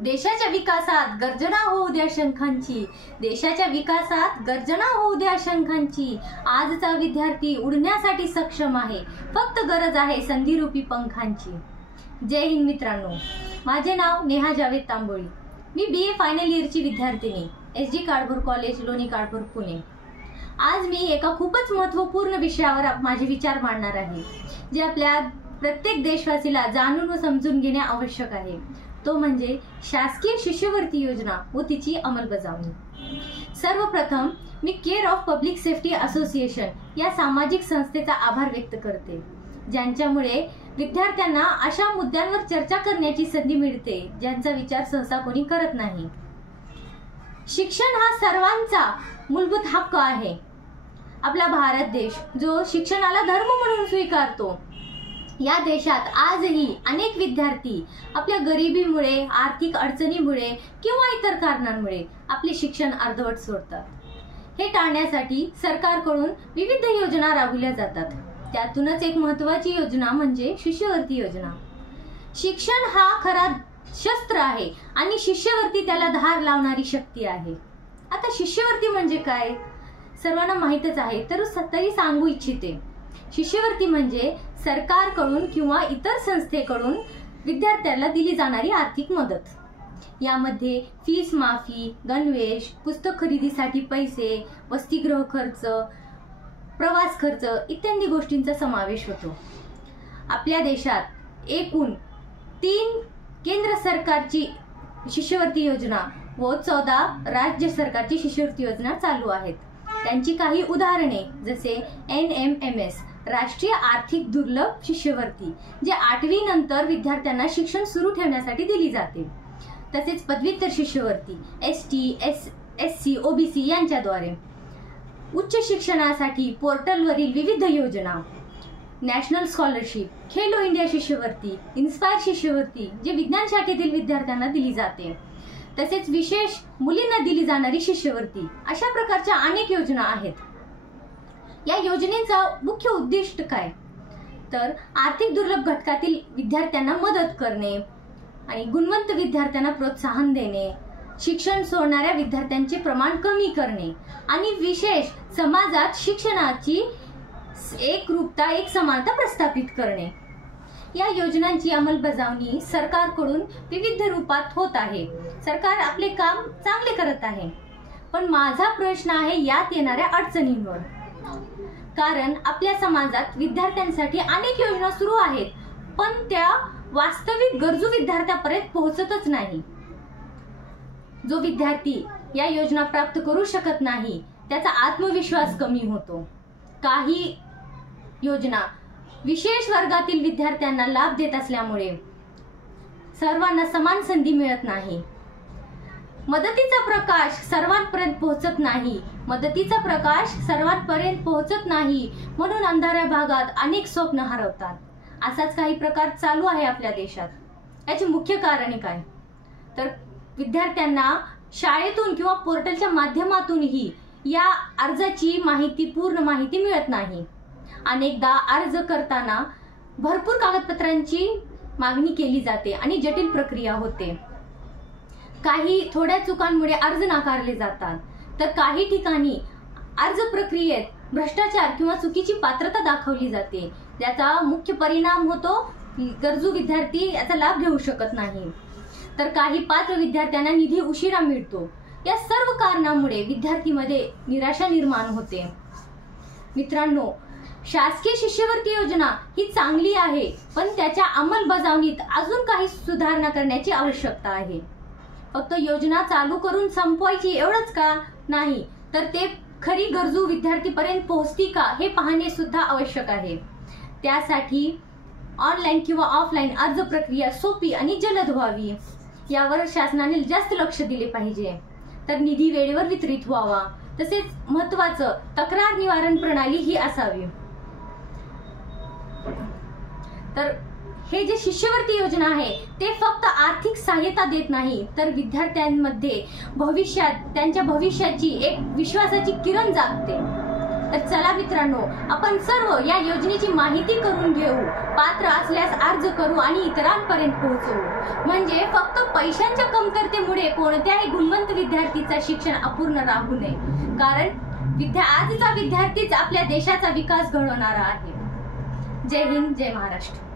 देशाच्या विकासात गर्जना होऊ द्या शंखांची, देशाच्या विकासात गर्जना होऊ द्या शंखांची। आजचा विद्यार्थी उडण्यासाठी सक्षम आहे, फक्त गरज आहे संधीरूपी पंखांची। जय हिंद मित्रांनो, माझे नाव नेहा जावेद तांबोळी। मी BA फायनल इयरची विद्यार्थिनी, SG काळभोर कॉलेज, लोणी काळभोर, पुणे। आज मी एका खूपच महत्त्वपूर्ण विषयावर माझे विचार मांडणार आहे, जे आपल्या प्रत्येक देशवासीला जाणून व समजून घेणे आवश्यक आहे। तो म्हणजे शासकीय शिष्यवृत्ती योजना व तिची अंमलबजावणी। सर्वप्रथम मी care of public safety association या सामाजिक संस्थेचा आभार व्यक्त करते, ज्यांच्यामुळे विद्यार्थ्यांना अशा मुद्द्यांवर चर्चा करण्याची संधी मिळते ज्यांचा विचार सहसा कोणी करत नाही। शिक्षण हा सर्वांचा मूलभूत हक्क आहे। आपला भारत देश जो शिक्षणाला धर्म म्हणून स्वीकारतो, या देशात आजही अनेक विद्यार्थी आपल्या गरिबीमुळे, आर्थिक अडचणीमुळे किंवा इतर कारणांमुळे आपले शिक्षण अर्धवट सोडतात। हे टाळण्यासाठी सरकारकडून विविध योजना राबवल्या जातात। त्यातूनच एक महत्त्वाची योजना म्हणजे शिष्यवृत्ती योजना। शिक्षण हा खरा शस्त्र आहे आणि शिष्यवृत्ती त्याला धार लावणारी शक्ती आहे। आता शिष्यवृत्ती म्हणजे काय सर्वांना माहीतच आहे, तरी सांगू इच्छिते। शिष्यवृत्ती म्हणजे सरकारकडून किंवा इतर संस्थेकडून विद्यार्थ्याला दिली जाणारी आर्थिक मदत। यामध्ये फीस माफी, गणवेश, पुस्तक खरेदीसाठी पैसे, वसतिगृह खर्च, प्रवास खर्च इत्यादी गोष्टींचा समावेश होतो। आपल्या देशात एकूण 3 केंद्र सरकारची शिष्यवृत्ती योजना व 14 राज्य सरकारची शिष्यवृत्ती योजना चालू आहेत। त्यांची काही उदाहरणे जसे NMMS राष्ट्रीय आर्थिक दुर्लभ शिष्यवृत्ती, जे 8वी नंतर विद्यार्थ्यांना शिक्षण सुरू ठेवण्यासाठी दिली जाते। तसेच पदव्युत्तर शिष्यवृत्ती ST, SC, OBC यांच्याद्वारे। उच्च शिक्षणासाठी पोर्टलवरील विविध योजना, नॅशनल स्कॉलरशिप, खेलो इंडिया शिष्यवृत्ती, इन्स्पायर शिष्यवृत्ती जे विज्ञान शाखेतील विद्यार्थ्यांना दिली जाते। तसेच विशेष मुलींना दिली जाणारी शिष्यवृत्ती, अशा प्रकारच्या अनेक योजना आहेत। या योजनेचा मुख्य उद्दिष्ट काय तर आर्थिक दुर्लभ घटकातील विद्यार्थ्यांना मदत करणे आणि गुणवंत विद्यार्थ्यांना प्रोत्साहन देणे, शिक्षण सोडणाऱ्या विद्यार्थ्यांचे प्रमाण कमी करणे आणि विशेष समाजात शिक्षणाची एकरूपता, एक समानता प्रस्थापित करणे। या योजनांची अंमलबजावणी सरकारकडून विविध रूपात होत आहे। सरकार आपले काम चांगले करत आहे, पण माझा प्रश्न आहे यात येणाऱ्या अडचणींवर। कारण आपल्या समाजात विद्यार्थ्यांसाठी अनेक योजना सुरू आहेत, पण त्या वास्तविक गरजू विद्यार्थ्यापर्यंत पोहोचतच नाही। जो विद्यार्थी या योजना प्राप्त करू शकत नाही त्याचा आत्मविश्वास कमी होतो। काही योजना विशेष वर्गातील विद्यार्थ्यांना लाभ देत असल्यामुळे सर्वांना समान संधी मिळत नाही। मदतीचा प्रकाश सर्वांपर्यंत पोहोचत नाही, म्हणून अंधाऱ्या भागात अनेक स्वप्न हरवतात। असाच काही प्रकार चालू आहे आपल्या देशात। याचे मुख्य कारणे काय तर विद्यार्थ्यांना शाळेतून किंवा पोर्टलच्या माध्यमातूनही या अर्जाची पूर्ण माहिती मिळत नाही। अनेकदा अर्ज करताना भरपूर कागदपत्रांची मागणी केली जाते आणि जटिल प्रक्रिया होते। काही थोड्या चुकांमुळे अर्ज नाकारले जातात, तर काही ठिकाणी अर्ज प्रक्रियेत भ्रष्टाचार किंवा चुकीची पात्रता दाखवली जाते, ज्याचा मुख्य परिणाम होतो गरजू विद्यार्थी याचा लाभ घेऊ शकत नाही। तर काही पात्र विद्यार्थ्यांना निधी उशिरा मिळतो। या सर्व कारणांमुळे विद्यार्थीमध्ये निराशा निर्माण होते। मित्रांनो, शासकीय शिष्यवृत्ती योजना ही चांगली आहे, पण त्याच्या अंमलबजावणीत अजून काही सुधारणा करण्याची आवश्यकता आहे। फक्त योजना चालू करून संपवायची एवढंच का नाही, तर ते खरी गरजू विद्यार्थीपर्यंत पोहोचती का हे पाहणे सुद्धा आवश्यक आहे। त्यासाठी ऑनलाईन किंवा ऑफलाईन अर्ज प्रक्रिया सोपी आणि जलद व्हावी, यावर शासनाने जास्त लक्ष दिले पाहिजे। तर निधी वेळेवर वितरित व्हावा, तसेच महत्त्वाचं तक्रार निवारण प्रणाली ही असावी। तर हे जे शिष्यवृत्ती योजना आहे ते फक्त आर्थिक सहाय्यता देत नाही, तर विद्यार्थ्यांमध्ये त्यांच्या भविष्याची एक विश्वासाची किरण जागते। तर चला मित्रांनो, आपण सर्व या योजनेची माहिती करून घेऊ, पात्र असल्यास अर्ज करू आणि इतरांपर्यंत पोहोचवू. म्हणजे फक्त पैशांच्या कमतरतेमुळे कोणत्याही गुणवंत विद्यार्थीचा शिक्षण अपूर्ण राहू नये. कारण आजचा विद्यार्थीच आपल्या देशाचा विकास घडवणारा आहे. जय हिंद, जय महाराष्ट्र.